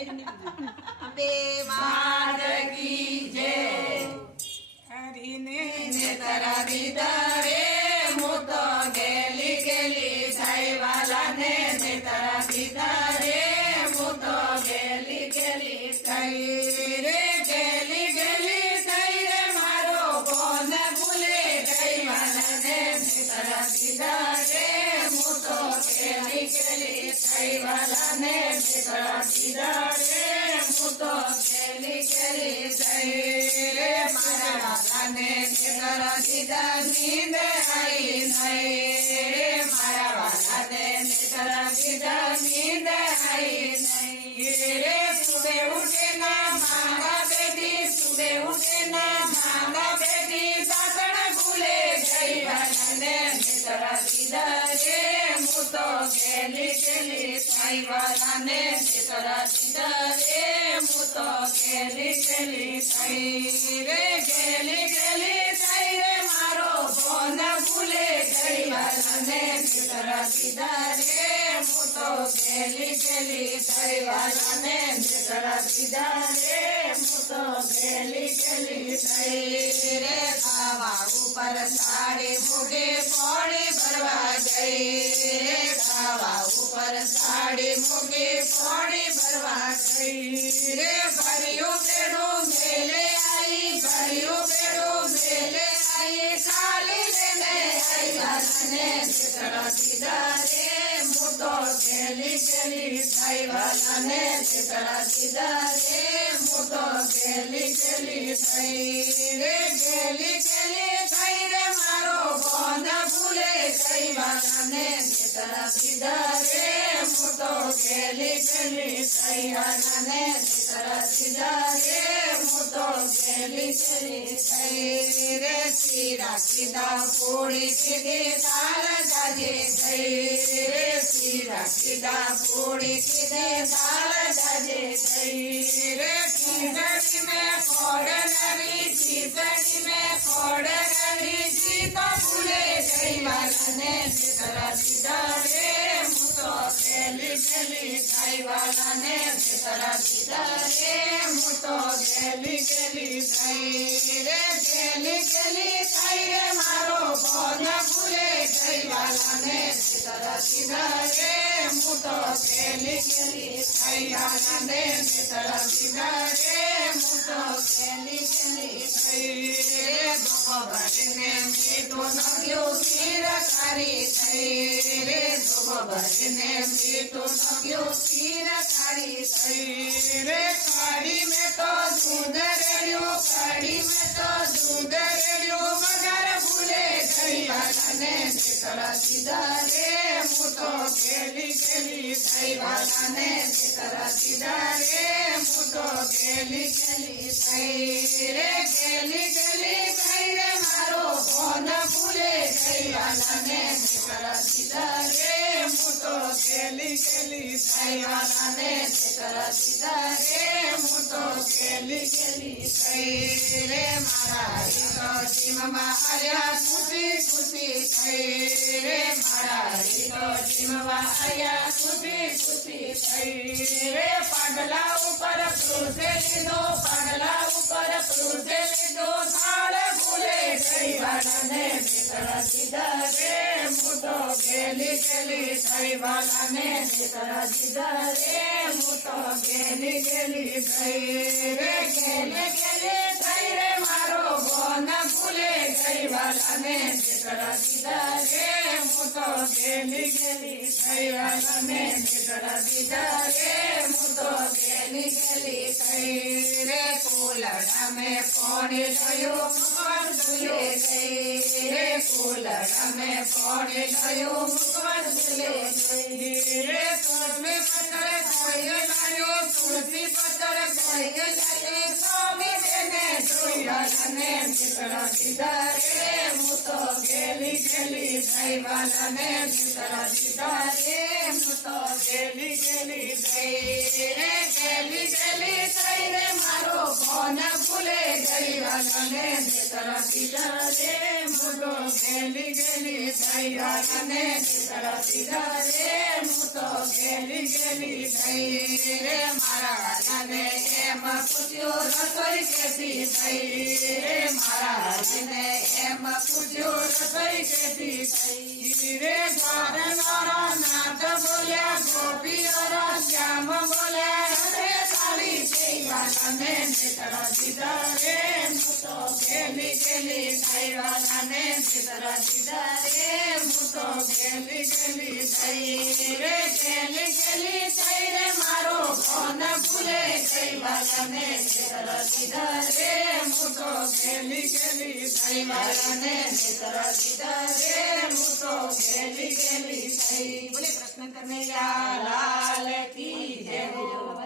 અંબે માત કી જય હરીને તારા દીધા રે હું તો ગેલી ગેલી સાઈ વાલા ને તારા દીધા રે હું તો ગેલી ગેલી સાઈ રે ગેલી ગેલી સાઈ રે મારો કોણ ભૂલે ગઈ વાલા ને તારા દીધા રે હું તો ગેલી ગેલી સાઈ વાલા ને તારા દીધા રે હું તો ગેલી ગેલી સાઈ રે મારા વાલા ને તારા દીધા નીંદ આઈ નહીં રે મારા વાલા ને તારા દીધા નીંદ આઈ નહીં રે સુબે ઉઠે ના માંગા બેટી સુબે ઉઠે ના માંગા બેટી સાસણ ભૂલે ગઈ વાલા ને તારા દીધા રે હું તો ગેલી ગેલી સાઈ વાલા ને તારા દીધા રે હું તો ગેલી ગેલી સાઈ રે ગેલી ગેલી સાઈ રે મારો કોણ ભૂલે ગઈ વાલા ને તારા દીધા રે હું તો ગેલી ગેલી સાઈ વાલા ને તારા દીધા રે હું તો ગેલી ગેલી સાઈ રે ખાવા ઉપર સાડી મૂકે પોણી ભરવા ગઈ રે ખાવા ઉપર સાડી મૂકે પોણી ભરવા ગઈ રે ભર્યું બેડું મેલે આઈ ભર્યું બેડું મેલે આઈ ખાલી લેને આઈ વાલા ને તારા દીધા રે હું તો ગેલી ગેલી સાઈ વાલા ને તારા દીધા રે હું તો ગેલી ગેલી સાઈ રે ગેલી ગેલી સાઈ રે મારો કોણ ભૂલે ગઈ વાલા ને તારા દીધા રે હું તો ગેલી ગેલી સાઈ વાલા ને તારા દીધા રે હું તો ગેલી ગેલી સાઈ રે શીરા કીધા પૂરી કીધી દાલ જાજે ગઈ રે શીરા કીધા પૂરી કીધી દાલ જાજે ગઈ રે ખીચડી મેં ખોડ નવી ખીચડી મેં ખોડ નવી જી તો ભૂલે ગઈ વાલા ને તારા દીધા રે હું તો ગેલી ગેલી સાઈ વાલા ને તારા દીધા રે હું તો ગેલી ગેલી સાઈ રે ગેલી ગેલી સાઈ રે મારો કોણ ભૂલે ગઈ વાલા ને તારા દીધા રે હું તો ગેલી ગેલી સાઈ વાલા ને તારા દીધા રે હું તો ગેલી ગેલી સાઈ રે ધોબો ભરીને મીઠું નવ્યું ખીર ખારી થઈ રે ધોબો ભરીને મીઠું નવ્યું ખીર ખારી થઈ રે કાઢી મેં તો દૂધ રેડ્યું કાઢી મેં તો દૂધ રેડ્યું મગર ભૂલે ગઈ વાલા ને તારા દીધા રે હું તો ગેલી ગેલી સાઈ વાલા ને તારા દીધા રે હું તો ગેલી ગેલી સાઈ રે ગેલી ગેલી સાઈ રે મારો કોણ ભૂલે ગઈ વાલા ને તારા દીધા રે હું તો ગેલી ગેલી સાઈ વાલા ને તારા દીધા રે હું તો ગેલી ગેલી સાઈ રે મારા રીતો જીમમાં આયા ખુશી ખુશી થઈ રે મારા રીતો જીમમાં આયા ખુશી ખુશી થઈ રે પાડલા ઉપર ક્રુસે લીધો પાડલા ઉપર ક્રુસે લીધો થાળ ભૂલે ગઈ વાલા ને તારા દીધા રે હું તો ગેલી ગેલી સાઈ વાલા ને તારા દીધા રે હું તો ગેલી ગેલી થઈ રે ગેલી ગેલી થઈ રે મારો કોણ ભૂલે ગઈ વાલા ને તારા દીધા રે હું તો ગેલી ગેલી સાઈ વાલા ને તારા દીધા રે હું તો ગેલી ગેલી થઈ રે કુલડા મેં પાણી લયું મુકવાડ ભૂલે ગઈ રે કુલડા મેં પાણી લયું મુકવાડ ભૂલે ગઈ રે તુલસી પત્ર ખાઈ લાયો તુલસી પત્ર ખાઈ લાયો સ્વામી બેને જોઈ વાલા ને તારા દીધા રે હું તો ગેલી ગેલી સાઈ વાલા ને તારા દીધા રે હું તો ગેલી ગેલી સાઈ રે ગેલી ગેલી સાઈ રે મારો કોણ ભૂલે ગઈ વાલા ને તારા દીધા રે હું તો ગેલી ગેલી સાઈ વાલા ને તારા દીધા રે હું તો ગેલી ગેલી ગેલી થઈ રે મારા રાજાને એમ પૂછ્યું રસોઈ કેથી થઈ રે મારા રાજાને એમ પૂછ્યું રસોઈ કેથી થઈ રે દ્વારનો નાથ બોલ્યા ગોપીઓ શ્યામ બોલ્યા રે તાળી કૈવાલાને નેત્ર દીધા રે હું તો ગેલી ગેલી કૈવાલાને નેત્ર દીધા રે હું તો ગેલી ગેલી થઈ રે ગેલી ગેલી થઈ રે મારો કોન ભૂલે કૈવાલાને નેત્ર દીધા રે હું તો ગેલી ગેલી કૈવાલાને નેત્ર દીધા રે હું તો ગેલી ગેલી થઈ બોલે કૃષ્ણ કનૈયા લાલ કી જય.